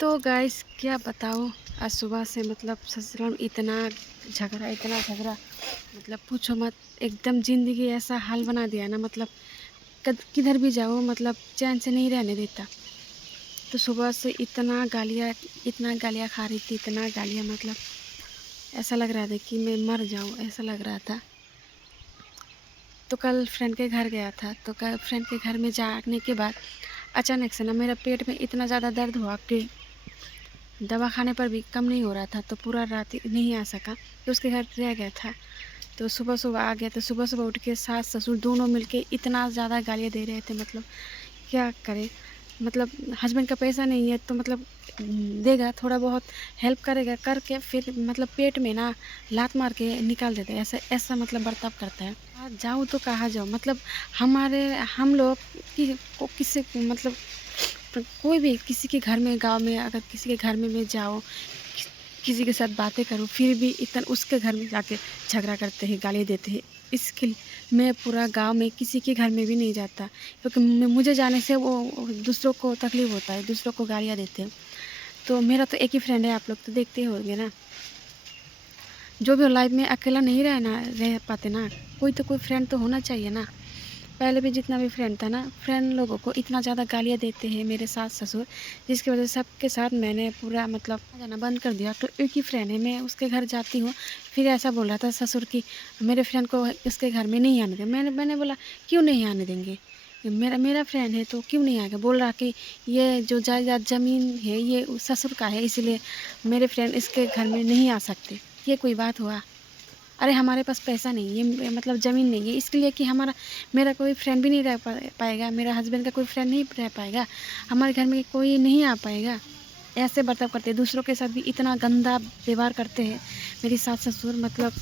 तो गाइस क्या बताऊँ। आज सुबह से मतलब ससुराल में इतना झगड़ा मतलब पूछो मत। एकदम ज़िंदगी ऐसा हाल बना दिया ना मतलब किधर भी जाओ मतलब चैन से नहीं रहने देता। तो सुबह से इतना गालियाँ खा रही थी, इतना गालियाँ मतलब ऐसा लग रहा था कि मैं मर जाऊँ, ऐसा लग रहा था। तो कल फ्रेंड के घर गया था, तो कल फ्रेंड के घर में जाने के बाद अचानक से ना मेरा पेट में इतना ज़्यादा दर्द हुआ कि दवा खाने पर भी कम नहीं हो रहा था। तो पूरा रात नहीं आ सका, तो उसके घर रह गया था। तो सुबह-सुबह आ गया, तो सुबह-सुबह उठ के सास-ससुर दोनों मिलके इतना ज़्यादा गालियाँ दे रहे थे। मतलब क्या करें? मतलब हस्बैंड का पैसा नहीं है तो मतलब देगा, थोड़ा बहुत हेल्प करेगा, करके फिर मतलब पेट में ना लात मार के निकाल देता है। ऐसा ऐसा मतलब बर्ताव करता है। जाऊँ तो कहाँ जाऊँ? मतलब हम लोग किसी मतलब कोई भी किसी के घर में, गाँव में अगर किसी के घर में मैं जाऊँ, किसी के साथ बातें करूँ, फिर भी इतना उसके घर में जाके झगड़ा करते हैं, गाली देते हैं। इसके लिए मैं पूरा गाँव में किसी के घर में भी नहीं जाता, क्योंकि मुझे जाने से वो दूसरों को तकलीफ़ होता है, दूसरों को गालियाँ देते हैं। तो मेरा तो एक ही फ्रेंड है, आप लोग तो देखते ही होंगे ना। जो भी हो लाइफ़ में अकेला नहीं रह पाते ना, कोई तो कोई फ्रेंड तो होना चाहिए ना। पहले भी जितना भी फ्रेंड था ना, फ्रेंड लोगों को इतना ज़्यादा गालियाँ देते हैं मेरे सास-ससुर, जिसकी वजह से सबके साथ मैंने पूरा मतलब जाना बंद कर दिया। तो एक ही फ्रेंड है, मैं उसके घर जाती हूँ, फिर ऐसा बोल रहा था ससुर कि मेरे फ्रेंड को उसके घर में नहीं आने दें। मैंने बोला क्यों नहीं आने देंगे? मेरा मेरा फ्रेंड है तो क्यों नहीं आएगा? बोल रहा कि ये जो जायदाद ज़मीन है ये ससुर का है, इसलिए मेरे फ्रेंड इसके घर में नहीं आ सकते। ये कोई बात हुआ? अरे हमारे पास पैसा नहीं है, मतलब ज़मीन नहीं है, इसके लिए कि मेरा कोई फ्रेंड भी नहीं रह पाएगा, मेरा हस्बैंड का कोई फ्रेंड नहीं रह पाएगा, हमारे घर में कोई नहीं आ पाएगा। ऐसे बर्ताव करते हैं, दूसरों के साथ भी इतना गंदा व्यवहार करते हैं मेरी सास-ससुर। मतलब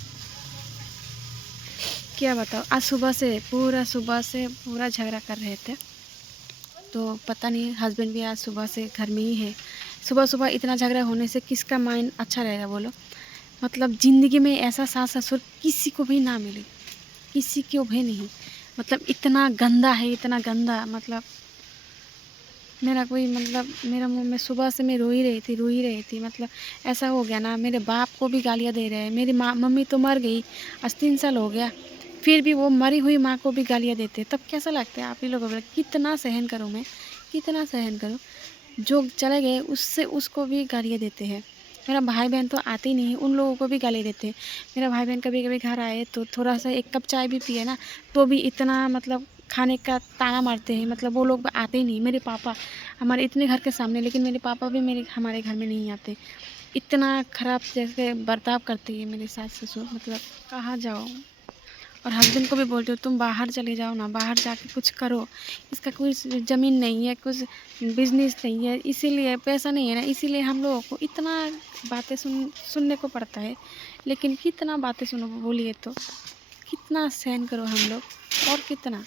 क्या बताऊँ, आज सुबह से पूरा झगड़ा कर रहे थे। तो पता नहीं हस्बैंड भी आज सुबह से घर में ही है। सुबह-सुबह इतना झगड़ा होने से किसका माइंड अच्छा रहेगा बोलो? मतलब ज़िंदगी में ऐसा सास-ससुर किसी को भी ना मिले, किसी को भी नहीं। मतलब इतना गंदा है, इतना गंदा मतलब मेरा मुँह में सुबह से मैं रो ही रही थी। मतलब ऐसा हो गया ना, मेरे बाप को भी गालियाँ दे रहे हैं। मेरी मम्मी तो मर गई, आज 3 साल हो गया, फिर भी वो मरी हुई माँ को भी गालियाँ देते हैं। तब कैसा लगता है आप ही लोगों को? कितना सहन करूँ मैं, कितना सहन करूँ? जो चले गए उसको भी गालियाँ देते हैं। मेरा भाई-बहन तो आते ही नहीं है, उन लोगों को भी गाली देते हैं। मेरा भाई-बहन कभी-कभी घर आए तो थोड़ा-सा 1 कप चाय भी पिए ना, तो भी इतना मतलब खाने का ताना मारते हैं। मतलब वो लोग आते ही नहीं। मेरे पापा हमारे इतने घर के सामने, लेकिन मेरे पापा भी हमारे घर में नहीं आते। इतना खराब जैसे बर्ताव करती है मेरे सास-ससुर, मतलब कहाँ जाओ? और हस्बैंड को भी बोलती हूँ तुम बाहर चले जाओ ना, बाहर जाके कुछ करो। इसका कोई ज़मीन नहीं है, कुछ बिज़नेस नहीं है, इसीलिए पैसा नहीं है ना, इसीलिए हम लोगों को इतना बातें सुनने को पड़ता है। लेकिन कितना बातें सुनो बोलिए तो? कितना सहन करो हम लोग और कितना?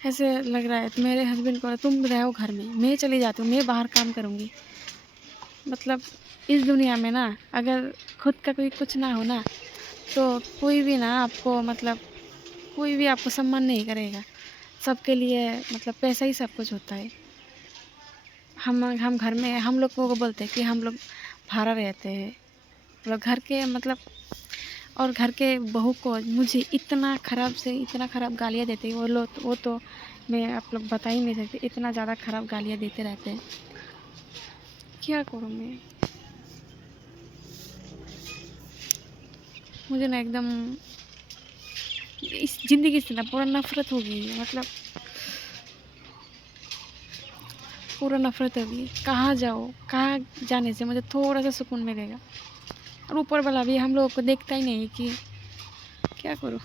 ऐसे लग रहा है तो मेरे हस्बैंड को तुम रहो घर में, मैं चली जाती हूँ, मैं बाहर काम करूँगी। मतलब इस दुनिया में ना अगर खुद का कोई कुछ ना हो ना, तो कोई भी ना आपको मतलब कोई भी आपको सम्मान नहीं करेगा। सबके लिए मतलब पैसा ही सब कुछ होता है। हम घर में हम लोगों को बोलते हैं कि हम लोग भाड़ा रहते हैं। मतलब घर के मतलब और घर के बहू को मुझे इतना ख़राब गालियाँ देते हैं वो तो मैं आप लोग बता ही नहीं सकते, इतना ज़्यादा ख़राब गालियाँ देते रहते हैं। क्या करूँ मैं? मुझे ना एकदम इस ज़िंदगी से ना पूरा नफ़रत हो गई है। मतलब पूरा नफ़रत हो गई है। कहाँ जाऊँ? कहाँ जाने से मुझे थोड़ा-सा सुकून मिलेगा? और ऊपर वाला भी हम लोगों को देखता ही नहीं है कि क्या करूँ?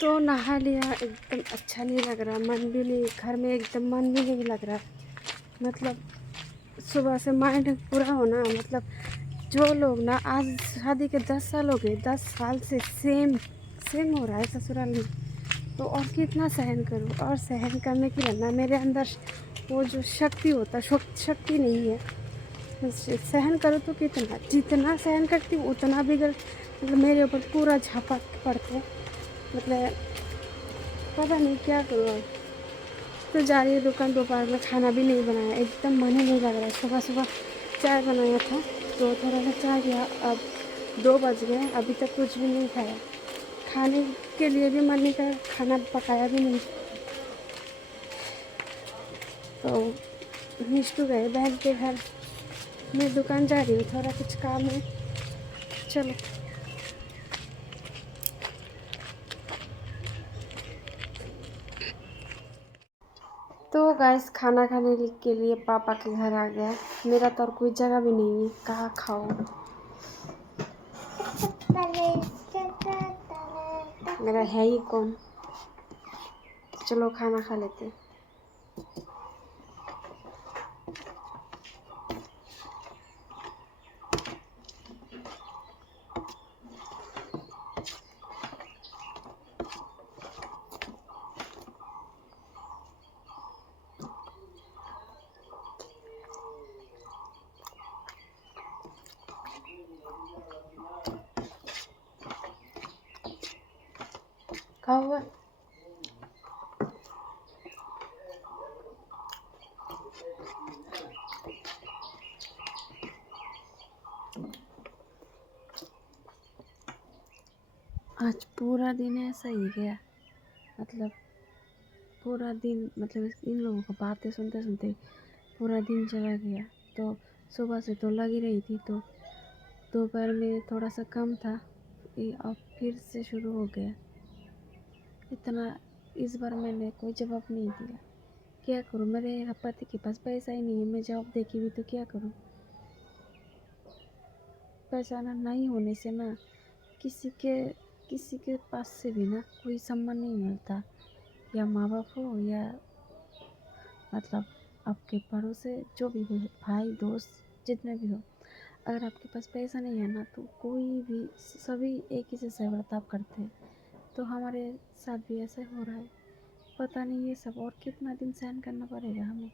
तो नहा लिया, एकदम अच्छा नहीं लग रहा, मन भी नहीं, घर में एकदम मन भी नहीं लग रहा। मतलब सुबह से माइंड पूरा होना, मतलब जो लोग ना, आज शादी के 10 साल हो गए, 10 साल से सेम सेम हो रहा है ससुराल में। तो और कितना सहन करूँ, और सहन करने के लिए ना मेरे अंदर वो जो शक्ति होता, शक्ति नहीं है। सहन करो तो कितना, जितना सहन करती हूँ उतना बिगड़, मतलब मेरे ऊपर पूरा झापा पड़ते। मतलब पता नहीं क्या करूँ अब। तो जा रही है दुकान, दोपहर में खाना भी नहीं बनाया, एकदम मन ही नहीं लग रहा है। सुबह सुबह चाय बनाया था तो थोड़ा सा चाय किया, अब 2 बज गए, अभी तक कुछ भी नहीं खाया। खाने के लिए भी मन नहीं कर, खाना पकाया भी नहीं। तो निष्ठू गए बहन के घर, मैं दुकान जा रही हूँ, थोड़ा कुछ काम है, चलो। तो गाइस खाना खाने के लिए पापा के घर आ गया। मेरा तो और कोई जगह भी नहीं है, कहाँ खाओ। मेरा है ही कौन। चलो खाना खा लेते हैं। खाओ हुआ। आज पूरा दिन ऐसा ही गया, मतलब पूरा दिन, मतलब इन लोगों को बातें सुनते सुनते पूरा दिन चला गया। तो सुबह से तो लगी रही थी, तो दोपहर में थोड़ा सा कम था, अब फिर से शुरू हो गया। इतना इस बार मैंने कोई जवाब नहीं दिया। क्या करूँ, मेरे पति के पास पैसा ही नहीं है, मैं जॉब देखी हुई तो क्या करूँ। पैसा ना नहीं होने से ना किसी के पास से भी ना कोई सम्मान नहीं मिलता, या माँ बाप हो, या मतलब आपके पड़ोसी, जो भी हो, भाई दोस्त जितने भी हो। अगर आपके पास पैसा नहीं है ना तो कोई भी, सभी एक ही जैसे बर्ताव करते हैं। तो हमारे साथ भी ऐसा हो रहा है। पता नहीं ये सब और कितना दिन सहन करना पड़ेगा हमें।